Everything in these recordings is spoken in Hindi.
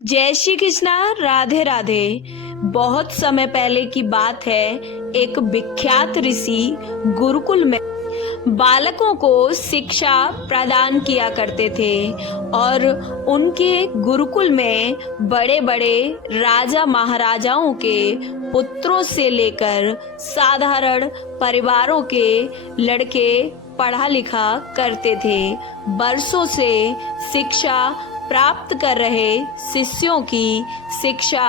जय श्री कृष्णा। राधे राधे। बहुत समय पहले की बात है। एक विख्यात ऋषि गुरुकुल में बालकों को शिक्षा प्रदान किया करते थे और उनके गुरुकुल में बड़े बड़े राजा महाराजाओं के पुत्रों से लेकर साधारण परिवारों के लड़के पढ़ा लिखा करते थे। बरसों से शिक्षा प्राप्त कर रहे शिष्यों की शिक्षा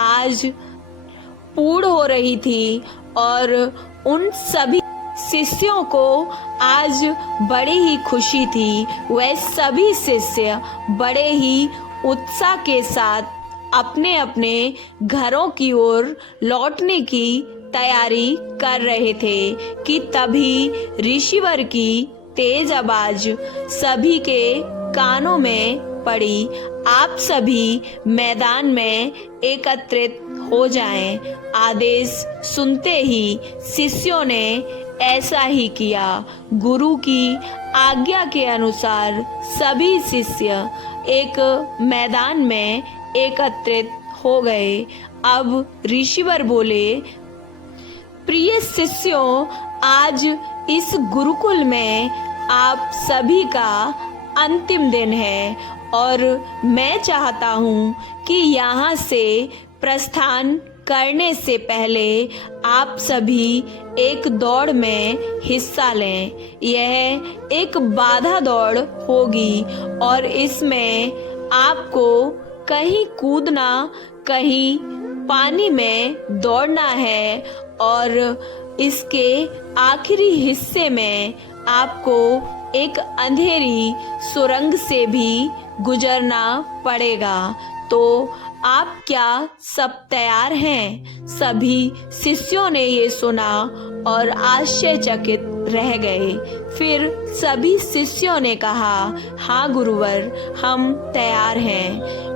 आज पूर्ण हो रही थी और उन सभी शिष्यों को आज बड़ी ही खुशी थी। वह सभी शिष्य बड़े ही उत्साह के साथ अपने अपने घरों की ओर लौटने की तैयारी कर रहे थे कि तभी ऋषिवर की तेज आवाज सभी के कानों में पड़ी। आप सभी मैदान में एकत्रित हो जाएं। आदेश सुनते ही शिष्यों ने ऐसा ही किया। गुरु की आज्ञा के अनुसार सभी शिष्य एक मैदान में एकत्रित हो गए। अब ऋषिवर बोले, प्रिय शिष्यों, आज इस गुरुकुल में आप सभी का अंतिम दिन है और मैं चाहता हूँ कि यहाँ से प्रस्थान करने से पहले आप सभी एक दौड़ में हिस्सा लें। यह एक बाधा दौड़ होगी और इसमें आपको कहीं कूदना, कहीं पानी में दौड़ना है और इसके आखिरी हिस्से में आपको एक अंधेरी सुरंग से भी गुजरना पड़ेगा। तो आप क्या सब तैयार हैं? सभी शिष्यों ने ये सुना और आश्चर्यचकित रह गए। फिर सभी शिष्यों ने कहा, हाँ गुरुवर, हम तैयार हैं।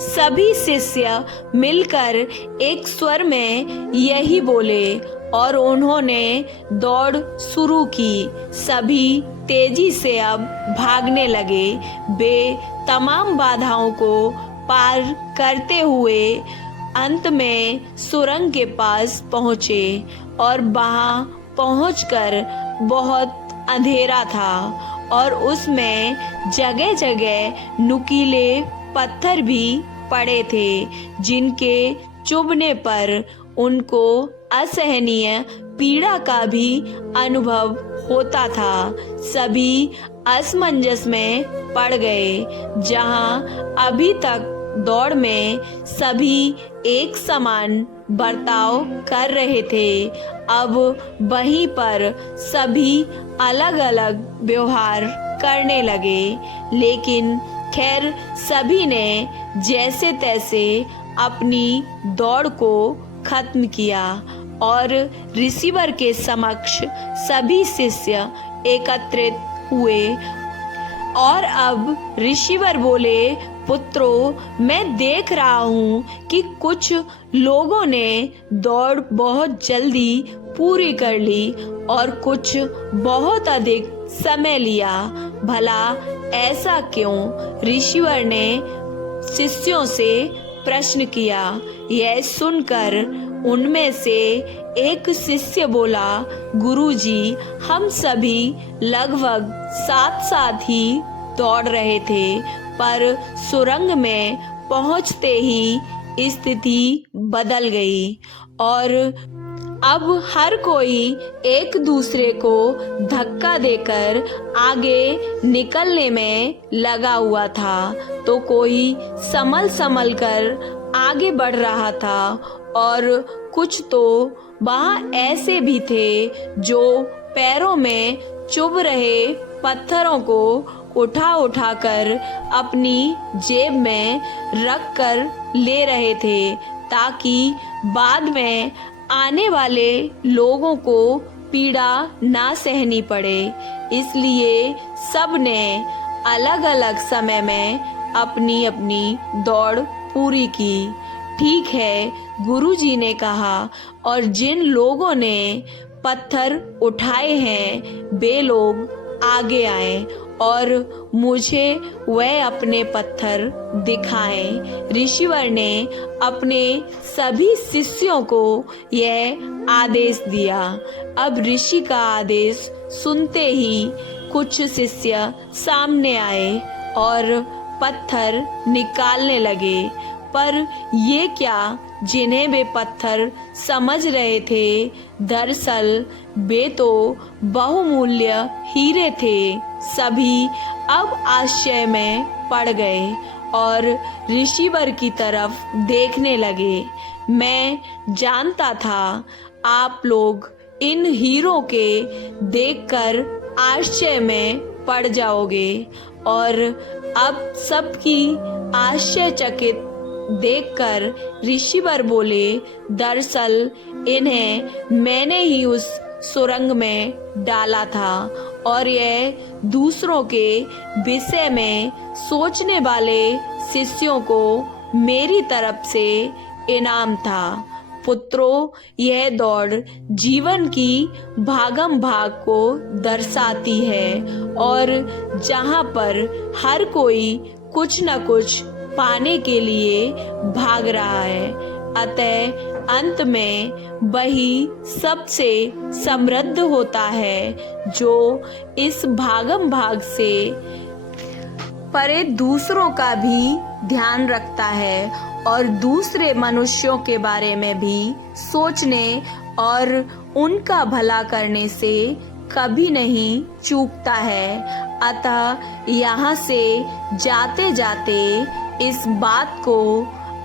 सभी शिष्य मिलकर एक स्वर में यही बोले और उन्होंने दौड़ शुरू की। सभी तेजी से अब भागने लगे। वे तमाम बाधाओं को पार करते हुए अंत में सुरंग के पास पहुंचे और वहां पहुंचकर बहुत अंधेरा था और उसमें जगह जगह नुकीले पत्थर भी पड़े थे जिनके चुभने पर उनको असहनीय पीड़ा का भी अनुभव होता था। सभी असमंजस में पड़ गए। जहां अभी तक दौड़ में सभी एक समान बर्ताव कर रहे थे, अब वहीं पर सभी अलग अलग व्यवहार करने लगे। लेकिन खैर, सभी ने जैसे तैसे अपनी दौड़ को खत्म किया और ऋषिवर के समक्ष सभी शिष्य एकत्रित हुए। और अब ऋषिवर बोले, पुत्रों, मैं देख रहा हूँ कि कुछ लोगों ने दौड़ बहुत जल्दी पूरी कर ली और कुछ बहुत अधिक समय लिया। भला ऐसा क्यों? ऋषिवर ने शिष्यों से प्रश्न किया। यह सुनकर उनमें से एक शिष्य बोला, गुरुजी, हम सभी लगभग साथ साथ ही दौड़ रहे थे, पर सुरंग में पहुंचते ही स्थिति बदल गई और अब हर कोई एक दूसरे को धक्का देकर आगे निकलने में लगा हुआ था। तो कोई संभल संभल कर आगे बढ़ रहा था और कुछ तो वहाँ ऐसे भी थे जो पैरों में चुभ रहे पत्थरों को उठा उठा कर अपनी जेब में रख कर ले रहे थे, ताकि बाद में आने वाले लोगों को पीड़ा ना सहनी पड़े। इसलिए सब ने अलग अलग समय में अपनी अपनी दौड़ पूरी की। ठीक है, गुरुजी ने कहा, और जिन लोगों ने पत्थर उठाए हैं वे लोग आगे आए और मुझे वह अपने पत्थर दिखाएं। ऋषिवर ने अपने सभी शिष्यों को यह आदेश दिया। अब ऋषि का आदेश सुनते ही कुछ शिष्य सामने आए और पत्थर निकालने लगे, पर ये क्या, जिन्हें वे पत्थर समझ रहे थे, दरअसल वे तो बहुमूल्य हीरे थे। सभी अब आश्चर्य में पड़ गए और ऋषिवर की तरफ देखने लगे। मैं जानता था आप लोग इन हीरों के देखकर आश्चर्य में पड़ जाओगे, और अब सबकी आश्चर्यचकित देखकर ऋषिवर बोले, दरअसल इन्हें मैंने ही उस सुरंग में डाला था और यह दूसरों के विषय में सोचने वाले शिष्यों को मेरी तरफ से इनाम था। पुत्रों, यह दौड़ जीवन की भागम भाग को दर्शाती है, और जहाँ पर हर कोई कुछ न कुछ पाने के लिए भाग रहा है, अतः अंत में वही सबसे समृद्ध होता है जो इस भागम भाग से परे दूसरों का भी ध्यान रखता है और दूसरे मनुष्यों के बारे में भी सोचने और उनका भला करने से कभी नहीं चूकता है। अतः यहाँ से जाते जाते इस बात को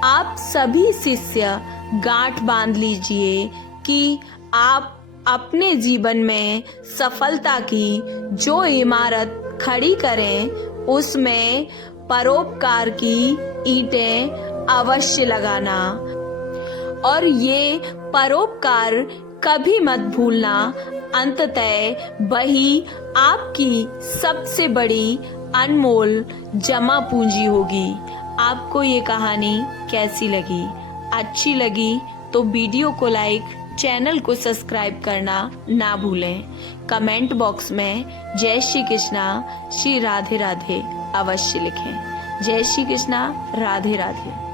आप सभी शिष्य गांठ बांध लीजिए कि आप अपने जीवन में सफलता की जो इमारत खड़ी करें, उसमें परोपकार की ईंटें अवश्य लगाना, और ये परोपकार कभी मत भूलना। अंततः वही आपकी सबसे बड़ी अनमोल जमा पूंजी होगी। आपको ये कहानी कैसी लगी? अच्छी लगी तो वीडियो को लाइक, चैनल को सब्सक्राइब करना ना भूलें। कमेंट बॉक्स में जय श्री कृष्णा, श्री राधे राधे अवश्य लिखें। जय श्री कृष्णा, राधे राधे।